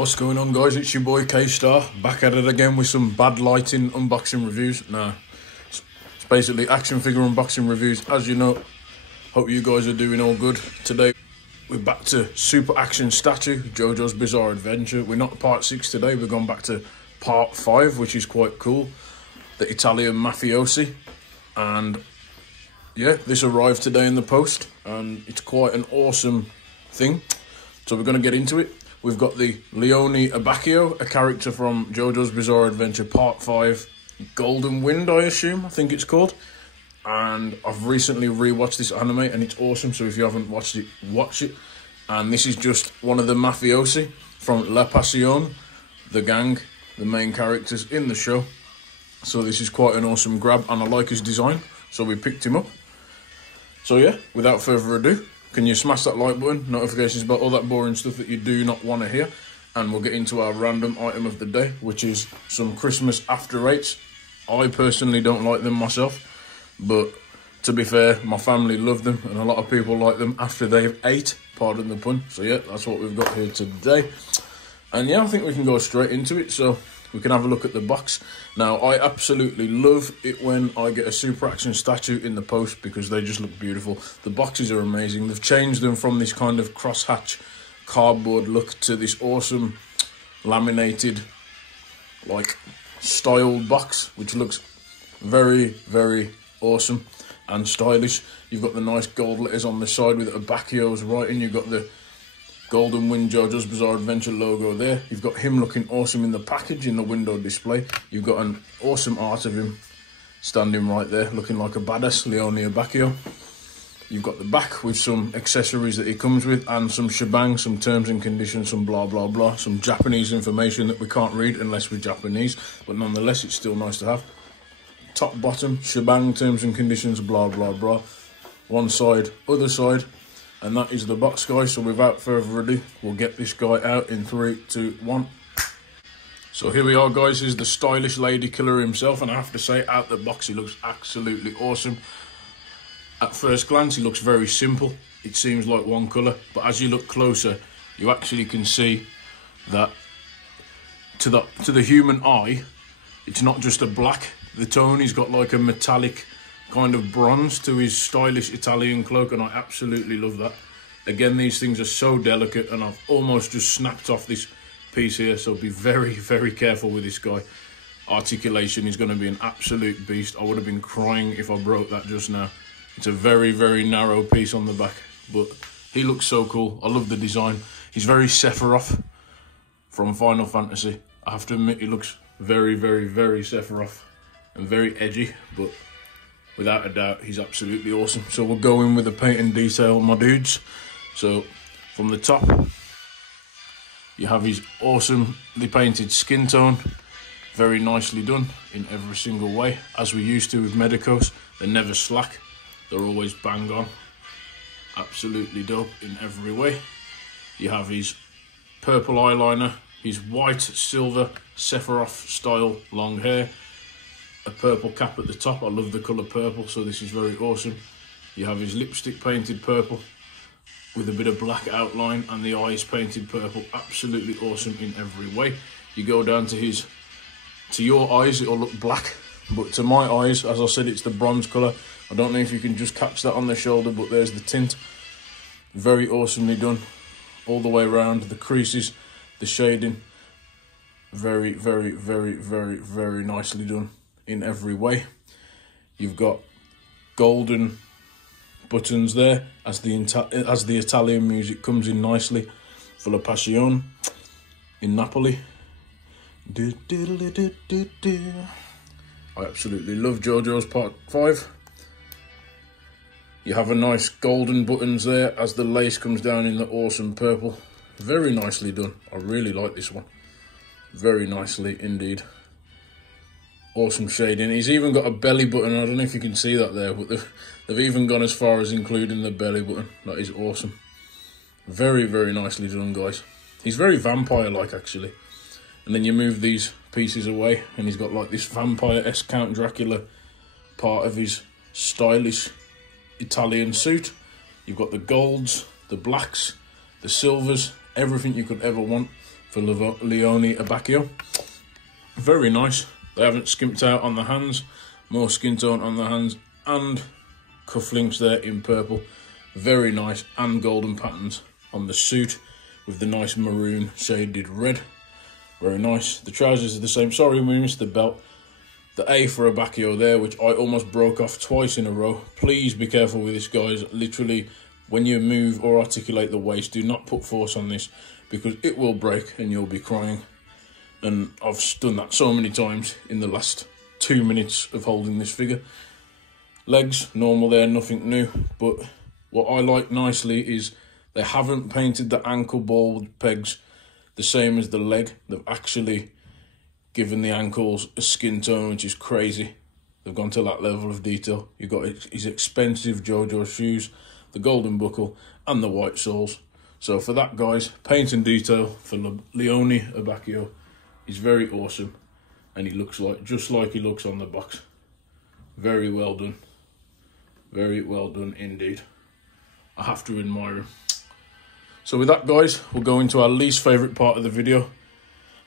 What's going on, guys? It's your boy K-Star, back at it again with some bad lighting unboxing reviews. Nah, it's basically action figure unboxing reviews. As you know, hope you guys are doing all good. Today, we're back to Super Action Statue, Jojo's Bizarre Adventure. We're not part 6 today, we've gone back to part 5, which is quite cool. The Italian Mafiosi. And yeah, this arrived today in the post, and it's quite an awesome thing. So we're going to get into it. We've got the Leone Abbacchio, a character from Jojo's Bizarre Adventure Part 5, Golden Wind, I assume, I think it's called. And I've recently rewatched this anime, and it's awesome, so if you haven't watched it, watch it. And this is just one of the mafiosi from La Pasione, the gang, the main characters in the show. So this is quite an awesome grab, and I like his design, so we picked him up. So yeah, without further ado, can you smash that like button, notifications about all that boring stuff that you do not want to hear, and we'll get into our random item of the day, which is some Christmas after eights. I personally don't like them myself, but to be fair, my family love them, and a lot of people like them after they've ate, pardon the pun. So yeah, that's what we've got here today. And yeah, I think we can go straight into it, so we can have a look at the box. Now, I absolutely love it when I get a Super Action statue in the post because they just look beautiful. The boxes are amazing. They've changed them from this kind of crosshatch cardboard look to this awesome laminated, like, styled box, which looks very, very awesome and stylish. You've got the nice gold letters on the side with Abbacchio's writing. You've got the Golden Wind Jojo's Bizarre Adventure logo there. You've got him looking awesome in the package, in the window display. You've got an awesome art of him standing right there, looking like a badass, Leone Abbacchio. You've got the back with some accessories that he comes with, and some shebang, some terms and conditions, some blah, blah, blah, some Japanese information that we can't read unless we're Japanese, but nonetheless, it's still nice to have. Top, bottom, shebang, terms and conditions, blah, blah, blah. One side, other side. And that is the box, guys. So without further ado, we'll get this guy out in 3, 2, 1. So here we are, guys. Here's the stylish lady killer himself. And I have to say, out the box, he looks absolutely awesome. At first glance, he looks very simple. It seems like one colour. But as you look closer, you actually can see that to the human eye, it's not just a black. The tone, he's got like a metallic kind of bronze to his stylish Italian cloak, and I absolutely love that. Again, these things are so delicate, and I've almost just snapped off this piece here, so be very, very careful with this guy. Articulation is going to be an absolute beast. I would have been crying if I broke that just now. It's a very, very narrow piece on the back, but he looks so cool. I love the design. He's very Sephiroth from Final Fantasy. I have to admit, he looks very, very, very Sephiroth and very edgy, but without a doubt, he's absolutely awesome. So we'll go in with the paint and detail, my dudes. So from the top, you have his awesomely painted skin tone. Very nicely done in every single way. As we used to with Medicos, they're never slack. They're always bang on. Absolutely dope in every way. You have his purple eyeliner, his white, silver, Sephiroth style long hair. A purple cap at the top. I love the colour purple, so this is very awesome. You have his lipstick painted purple with a bit of black outline, and the eyes painted purple. Absolutely awesome in every way. You go down to your eyes, it'll look black, but to my eyes, as I said, it's the bronze colour. I don't know if you can just catch that on the shoulder, but there's the tint. Very awesomely done all the way around. The creases, the shading, very, very, very, very, very nicely done in every way. You've got golden buttons there as the Italian music comes in nicely for La Pasione in Napoli. I absolutely love Jojo's Part 5. You have a nice golden buttons there as the lace comes down in the awesome purple. Very nicely done. I really like this one. Very nicely indeed. Awesome shading. He's even got a belly button. I don't know if you can see that there, but they've even gone as far as including the belly button. That is awesome. Very, very nicely done, guys. He's very vampire-like, actually. And then you move these pieces away, and he's got like this vampire-esque Count Dracula part of his stylish Italian suit. You've got the golds, the blacks, the silvers, everything you could ever want. for Leone Abbacchio. Very nice. They haven't skimped out on the hands. More skin tone on the hands and cufflinks there in purple. Very nice, and golden patterns on the suit with the nice maroon shaded red. Very nice. The trousers are the same. Sorry, we missed the belt. The A for Abbacchio there, which I almost broke off twice in a row. Please be careful with this, guys. Literally, when you move or articulate the waist, do not put force on this because it will break and you'll be crying. And I've done that so many times in the last 2 minutes of holding this figure. Legs, normal there, nothing new. But what I like nicely is they haven't painted the ankle ball pegs the same as the leg. They've actually given the ankles a skin tone, which is crazy. They've gone to that level of detail. You've got his expensive Jojo shoes, the golden buckle, and the white soles. So for that, guys, paint and detail for Leone Abbacchio is very awesome. And he looks like just like he looks on the box. Very well done. Very well done indeed. I have to admire him. So with that, guys, we'll go into our least favourite part of the video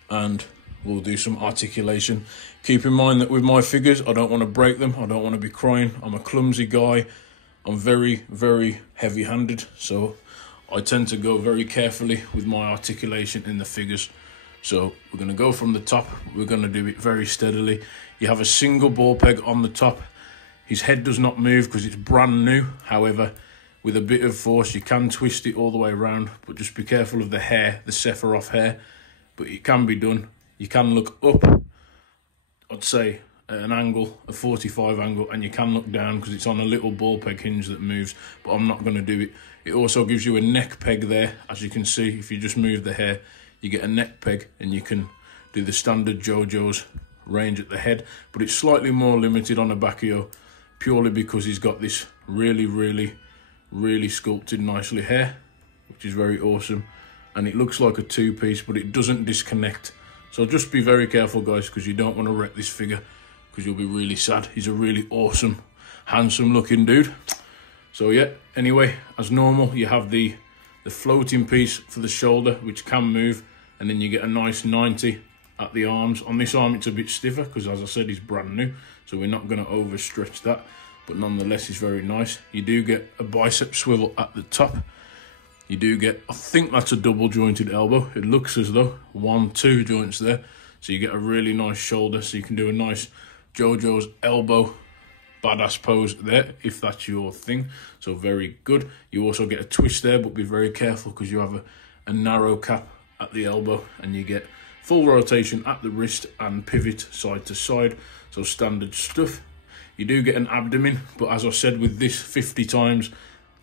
and we'll do some articulation. Keep in mind that with my figures, I don't want to break them. I don't want to be crying. I'm a clumsy guy. I'm very, very heavy-handed. So I tend to go very carefully with my articulation in the figures. So we're going to go from the top. We're going to do it very steadily. You have a single ball peg on the top. His head does not move because it's brand new. However, with a bit of force, you can twist it all the way around, but just be careful of the hair, the Sephiroth hair. But it can be done. You can look up, I'd say, at an angle, a 45 angle, and you can look down because it's on a little ball peg hinge that moves, but I'm not going to do it. It also gives you a neck peg there, as you can see. If you just move the hair, you get a neck peg, and you can do the standard Jojo's range at the head, but it's slightly more limited on Abbacchio, purely because he's got this really, really, really sculpted nicely hair, which is very awesome. And it looks like a two-piece, but it doesn't disconnect. So just be very careful, guys, because you don't want to wreck this figure, because you'll be really sad. He's a really awesome, handsome-looking dude. So yeah, anyway, as normal, you have the floating piece for the shoulder, which can move, and then you get a nice 90 at the arms. On this arm, it's a bit stiffer, because as I said, he's brand new, so we're not going to overstretch that, but nonetheless, it's very nice. You do get a bicep swivel at the top. You do get, I think that's a double jointed elbow. It looks as though 1, 2 joints there. So you get a really nice shoulder. So you can do a nice Jojo's elbow badass pose there, if that's your thing. So very good. You also get a twist there, but be very careful because you have a narrow cap at the elbow and you get full rotation at the wrist and pivot side to side. So standard stuff. You do get an abdomen, but as I said with this 50 times,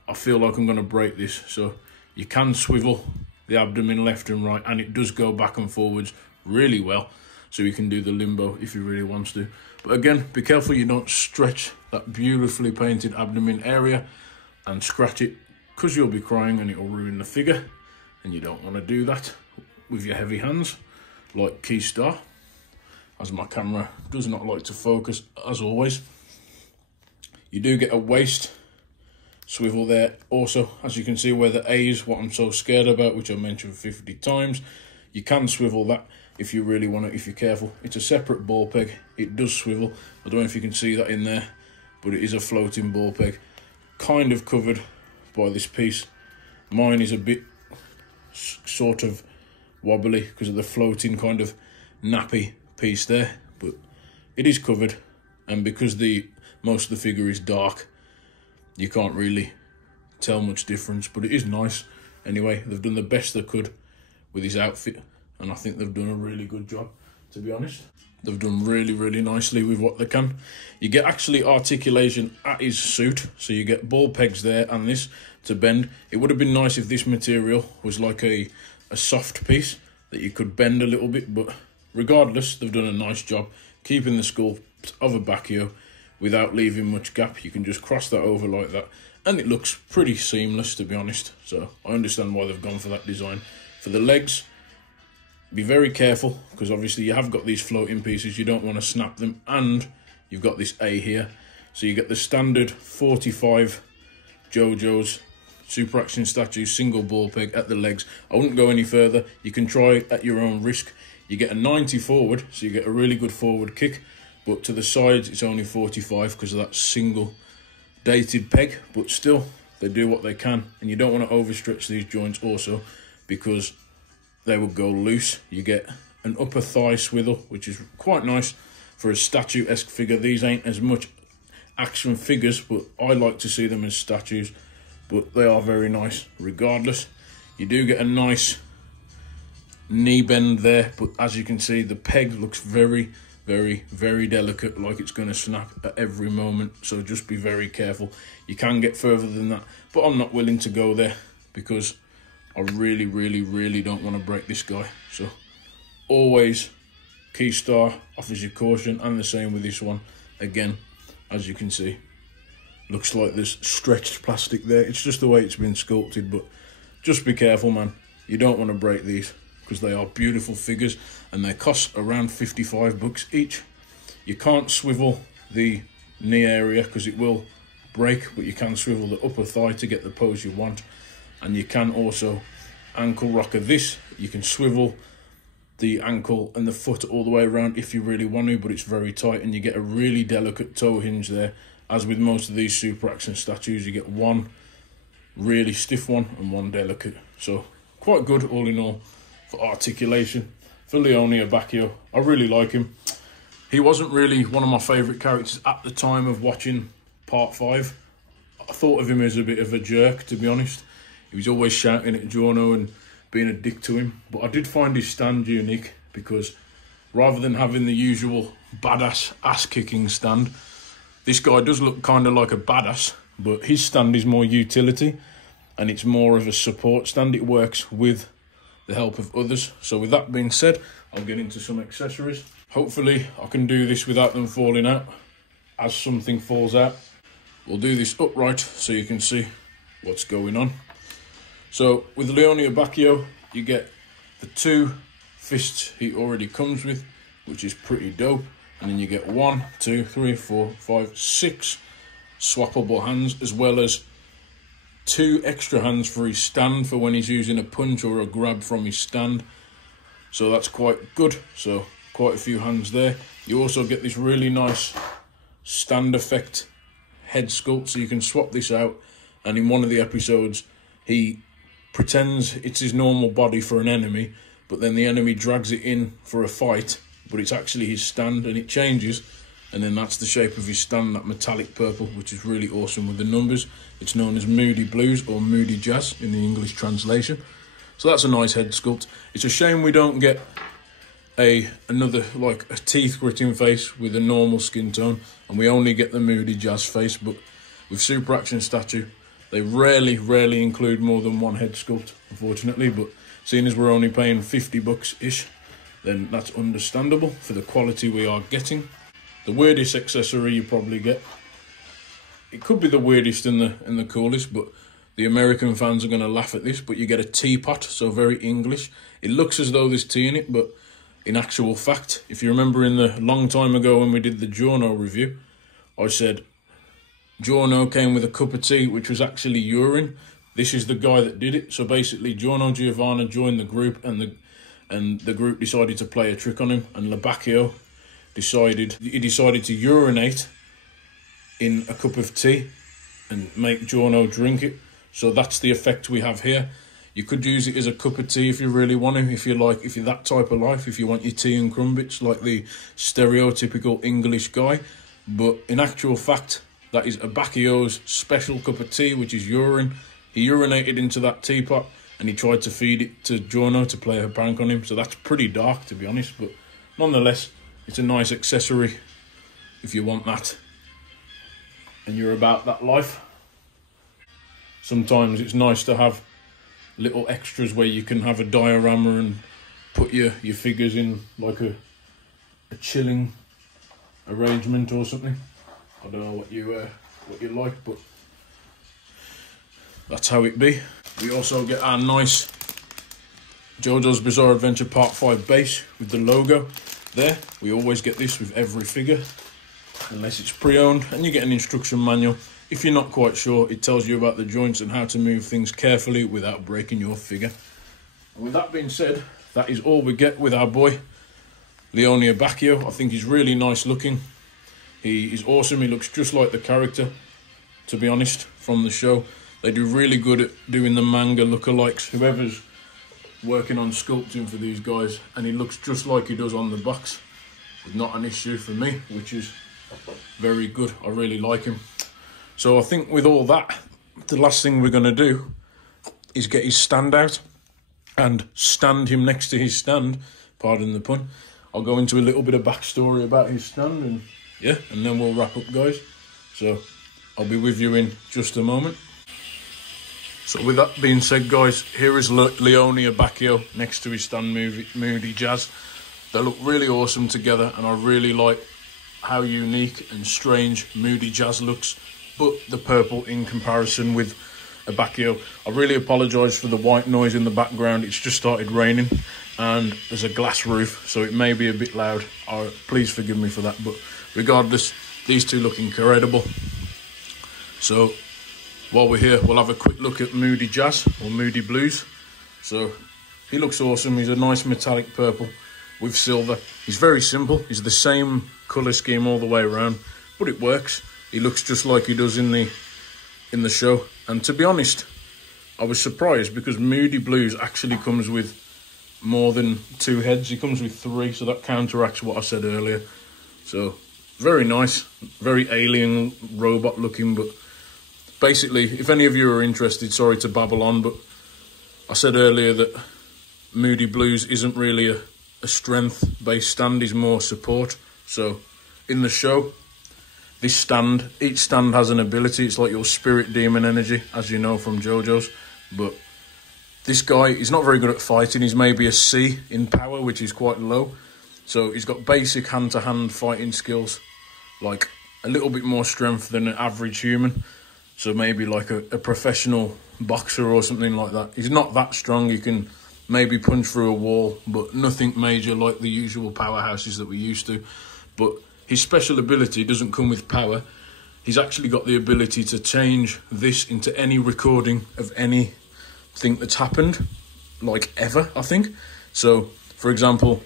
I feel like I'm going to break this. So you can swivel the abdomen left and right, and it does go back and forwards really well. So you can do the limbo if you really want to. But again, be careful you don't stretch that beautifully painted abdomen area and scratch it, because you'll be crying and it'll ruin the figure. And you don't want to do that with your heavy hands, like Keystar, as my camera does not like to focus, as always. You do get a waist swivel there also, as you can see where the A is, what I'm so scared about, which I mentioned 50 times. You can swivel that if you really want it, if you're careful. It's a separate ball peg. It does swivel. I don't know if you can see that in there, but it is a floating ball peg, kind of covered by this piece. Mine is a bit sort of wobbly because of the floating kind of nappy piece there, but it is covered, and because most of the figure is dark, you can't really tell much difference, but it is nice. Anyway, they've done the best they could with his outfit, and I think they've done a really good job, to be honest. They've done really, really nicely with what they can. You get actually articulation at his suit, so you get ball pegs there and this to bend. It would have been nice if this material was like a soft piece that you could bend a little bit, but regardless, they've done a nice job keeping the sculpt of Abbacchio without leaving much gap. You can just cross that over like that, and it looks pretty seamless, to be honest. So I understand why they've gone for that design. For the legs, be very careful, because obviously you have got these floating pieces. You don't want to snap them, and you've got this A here. So you get the standard 45 Jojo's Super Action statue, single ball peg at the legs. I wouldn't go any further. You can try it at your own risk. You get a 90 forward, so you get a really good forward kick. But to the sides, it's only 45 because of that single dated peg. But still, they do what they can. And you don't want to overstretch these joints also because they will go loose. You get an upper thigh swivel, which is quite nice for a statue-esque figure. These ain't as much action figures, but I like to see them as statues. But they are very nice regardless. You do get a nice knee bend there, but as you can see, the peg looks very, very, very delicate, like it's going to snap at every moment. So just be very careful. You can get further than that, but I'm not willing to go there because I really, really, really don't want to break this guy. So always Keystar offers you caution, and the same with this one. Again, as you can see, looks like there's stretched plastic there. It's just the way it's been sculpted, but just be careful, man. You don't want to break these because they are beautiful figures and they cost around 55 bucks each. You can't swivel the knee area because it will break, but you can swivel the upper thigh to get the pose you want. And you can also ankle rocker this. You can swivel the ankle and the foot all the way around if you really want to, but it's very tight and you get a really delicate toe hinge there. As with most of these Super Action statues, you get one really stiff one and one delicate. So quite good all in all for articulation. For Leone Abbacchio, I really like him. He wasn't really one of my favourite characters at the time of watching part 5. I thought of him as a bit of a jerk, to be honest. He was always shouting at Jojo and being a dick to him. But I did find his stand unique because rather than having the usual badass ass-kicking stand, this guy does look kind of like a badass, but his stand is more utility and it's more of a support stand. It works with the help of others. So with that being said, I'll get into some accessories. Hopefully I can do this without them falling out. As something falls out, we'll do this upright so you can see what's going on. So with Leone Abbacchio, you get the 2 fists he already comes with, which is pretty dope. And then you get 1, 2, 3, 4, 5, 6 swappable hands, as well as 2 extra hands for his stand for when he's using a punch or a grab from his stand. So that's quite good. So quite a few hands there. You also get this really nice stand effect head sculpt, so you can swap this out. And in one of the episodes, he pretends it's his normal body for an enemy, but then the enemy drags it in for a fight, but it's actually his stand and it changes, and then that's the shape of his stand, that metallic purple, which is really awesome with the numbers. It's known as Moody Blues or Moody Jazz in the English translation. So that's a nice head sculpt. It's a shame we don't get another like a teeth gritting face with a normal skin tone, and we only get the Moody Jazz face. But with Super Action statue, they rarely include more than one head sculpt, unfortunately. But seeing as we're only paying 50 bucks ish, then that's understandable for the quality we are getting. The weirdest accessory you probably get, it could be the weirdest and the coolest, but the American fans are going to laugh at this, but you get a teapot, so very English. It looks as though there's tea in it, but in actual fact, if you remember in the long time ago when we did the Jojo review, I said Jojo came with a cup of tea, which was actually urine. This is the guy that did it. So basically, Jojo Giovanna joined the group, and the group decided to play a trick on him, and Abbacchio decided to urinate in a cup of tea and make Jojo drink it. So that's the effect we have here. You could use it as a cup of tea if you really want to, if you're that type of life, if you want your tea and crumbits like the stereotypical English guy. But in actual fact, that is Abbacchio's special cup of tea, which is urine. He urinated into that teapot and he tried to feed it to Jojo to play a prank on him. So that's pretty dark, to be honest, but nonetheless, it's a nice accessory if you want that and you're about that life. Sometimes it's nice to have little extras where you can have a diorama and put your figures in like a chilling arrangement or something. I don't know what you like, but that's how it be. We also get our nice JoJo's Bizarre Adventure Part 5 base with the logo there. We always get this with every figure, unless it's pre-owned, and you get an instruction manual. if you're not quite sure, it tells you about the joints and how to move things carefully without breaking your figure. And with that being said, that is all we get with our boy Leone Abbacchio. I think he's really nice looking. He is awesome. He looks just like the character, to be honest, from the show. They do really good at doing the manga lookalikes. Whoever's working on sculpting for these guys, and he looks just like he does on the box. It's not an issue for me, which is very good. I really like him. So I think with all that, the last thing we're going to do is get his stand out and stand him next to his stand, pardon the pun. I'll go into a little bit of backstory about his stand, and yeah, and then we'll wrap up, guys. So I'll be with you in just a moment. So with that being said, guys, here is Leone Abbacchio next to his stand, Moody Jazz. They look really awesome together, and I really like how unique and strange Moody Jazz looks, but the purple in comparison with Abbacchio. I really apologise for the white noise in the background. It's just started raining and there's a glass roof, so it may be a bit loud. Please forgive me for that, but regardless, these two look incredible. So while we're here, we'll have a quick look at Moody Jazz, or Moody Blues. So he looks awesome. He's a nice metallic purple with silver. He's very simple. He's the same colour scheme all the way around, but it works. He looks just like he does in the show. And to be honest, I was surprised because Moody Blues actually comes with more than 2 heads. He comes with 3, so that counteracts what I said earlier. So very nice, very alien robot looking. But basically, if any of you are interested, sorry to babble on, but I said earlier that Moody Blues isn't really a strength-based stand, is more support. So in the show, each stand has an ability. It's like your spirit demon energy, as you know from Jojo's. But this guy is not very good at fighting. He's maybe a C in power, which is quite low. So he's got basic hand-to-hand fighting skills, like a little bit more strength than an average human. So maybe like a professional boxer or something like that. He's not that strong. He can maybe punch through a wall, but nothing major like the usual powerhouses that we used to. But his special ability doesn't come with power. He's actually got the ability to change this into any recording of anything that's happened, like ever, I think. So, for example,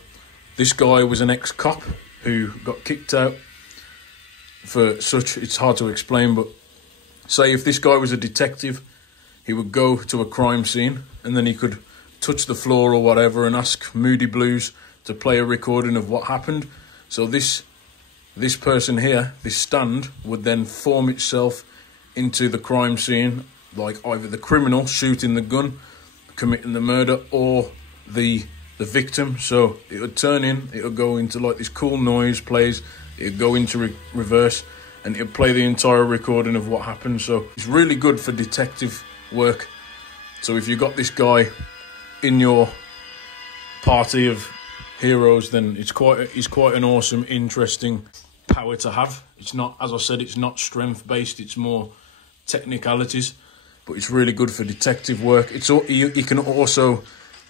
this guy was an ex-cop who got kicked out for such, it's hard to explain, but say if this guy was a detective, he would go to a crime scene and then he could touch the floor or whatever and ask Moody Blues to play a recording of what happened. So this person here, this stand, would then form itself into the crime scene, like either the criminal shooting the gun, committing the murder, or the victim. So it would turn in, it would go into like this cool noise plays, it would go into reverse, and it would play the entire recording of what happened. So it's really good for detective work. So if you got this guy in your party of heroes, then it's quite an awesome, interesting power to have. It's not, as I said, it's not strength based, it's more technicalities, but it's really good for detective work. You can also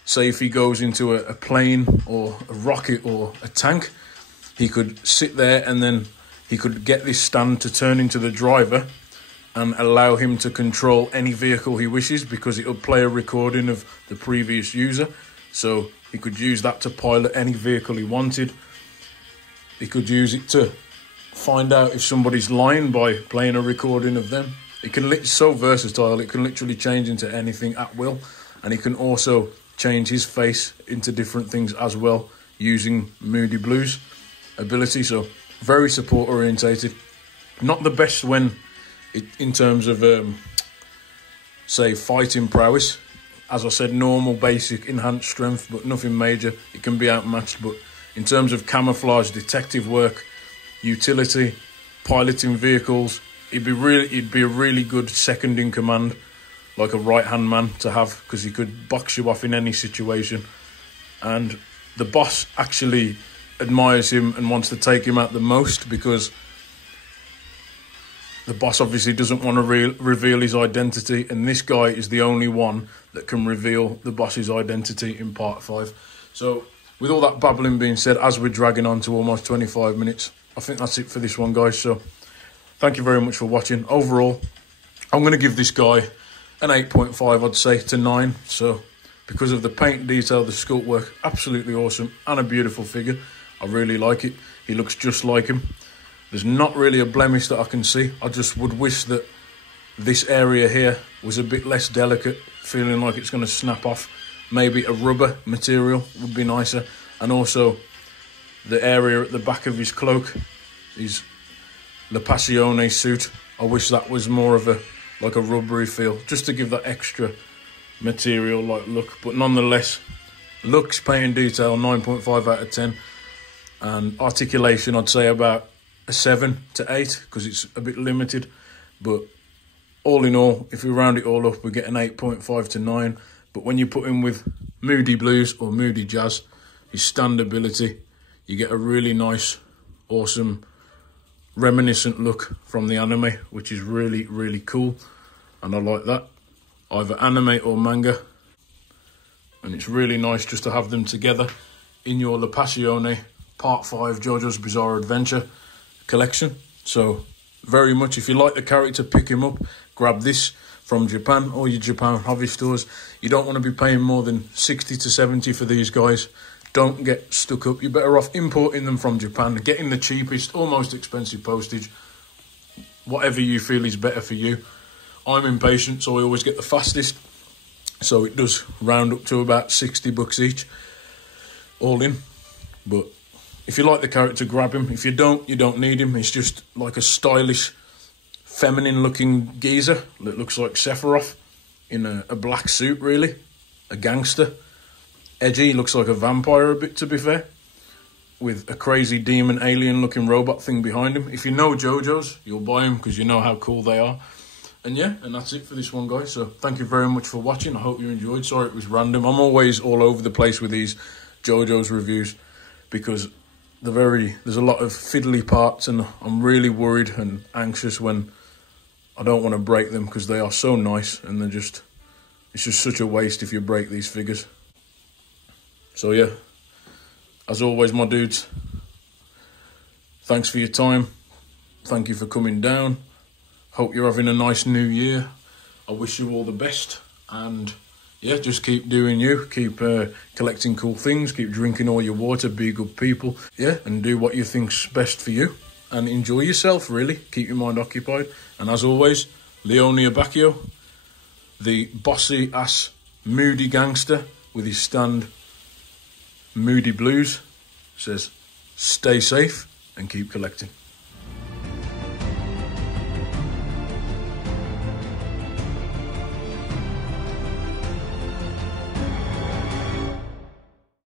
say if he goes into a plane or a rocket or a tank, he could sit there and then he could get this stand to turn into the driver and allow him to control any vehicle he wishes, because it would play a recording of the previous user. So he could use that to pilot any vehicle he wanted. He could use it to find out if somebody's lying by playing a recording of them. It's so versatile, it can literally change into anything at will. And he can also change his face into different things as well using Moody Blues ability. So very support orientated. Not the best when in terms of say fighting prowess. As I said, normal basic enhanced strength, but nothing major. It can be outmatched. But in terms of camouflage, detective work, utility, piloting vehicles, he'd be a really good second in command, like a right-hand man to have, because he could box you off in any situation. And the boss actually admires him and wants to take him out the most, because the boss obviously doesn't want to reveal his identity, and this guy is the only one that can reveal the boss's identity in part 5. So with all that babbling being said, as we're dragging on to almost 25 minutes, I think that's it for this one, guys. So thank you very much for watching. Overall, I'm going to give this guy an 8.5, I'd say, to 9. So because of the paint detail, the sculpt work, absolutely awesome, and a beautiful figure. I really like it. He looks just like him. There's not really a blemish that I can see. I just would wish that this area here was a bit less delicate, feeling like it's going to snap off. Maybe a rubber material would be nicer. And also the area at the back of his cloak, his La Passione suit, I wish that was more of a like a rubbery feel, just to give that extra material like look. But nonetheless, looks, paint and detail, 9.5 out of 10. And articulation, I'd say about a 7 to 8, because it's a bit limited. But all in all, if we round it all up, we get an 8.5 to 9. But when you put him with Moody Blues or Moody Jazz, his standability, you get a really nice, awesome, reminiscent look from the anime, which is really, really cool. And I like that. Either anime or manga. And it's really nice just to have them together in your La Passione Part 5 JoJo's Bizarre Adventure collection. So very much, if you like the character, pick him up. Grab this from Japan or your Japan hobby stores. You don't want to be paying more than 60 to 70 for these guys. Don't get stuck up. You're better off importing them from Japan, getting the cheapest, almost expensive postage, whatever you feel is better for you. I'm impatient, so I always get the fastest. So it does round up to about 60 bucks each, all in. But if you like the character, grab him. If you don't, you don't need him. It's just like a stylish, feminine-looking geezer that looks like Sephiroth in a black suit, really. A gangster. Edgy, looks like a vampire a bit, to be fair, with a crazy demon alien-looking robot thing behind him. If you know JoJo's, you'll buy them because you know how cool they are. And yeah, and that's it for this one, guys. So thank you very much for watching. I hope you enjoyed. Sorry it was random. I'm always all over the place with these JoJo's reviews because there's a lot of fiddly parts, and I'm really worried and anxious when I don't want to break them because they are so nice, and it's just such a waste if you break these figures. So yeah, as always, my dudes, thanks for your time. Thank you for coming down. Hope you're having a nice new year. I wish you all the best. And yeah, just keep doing you. Keep collecting cool things. Keep drinking all your water. Be good people. Yeah, and do what you think's best for you. And enjoy yourself, really. Keep your mind occupied. And as always, Leone Abbacchio, the bossy-ass moody gangster with his stand Moody Blues, says stay safe and keep collecting.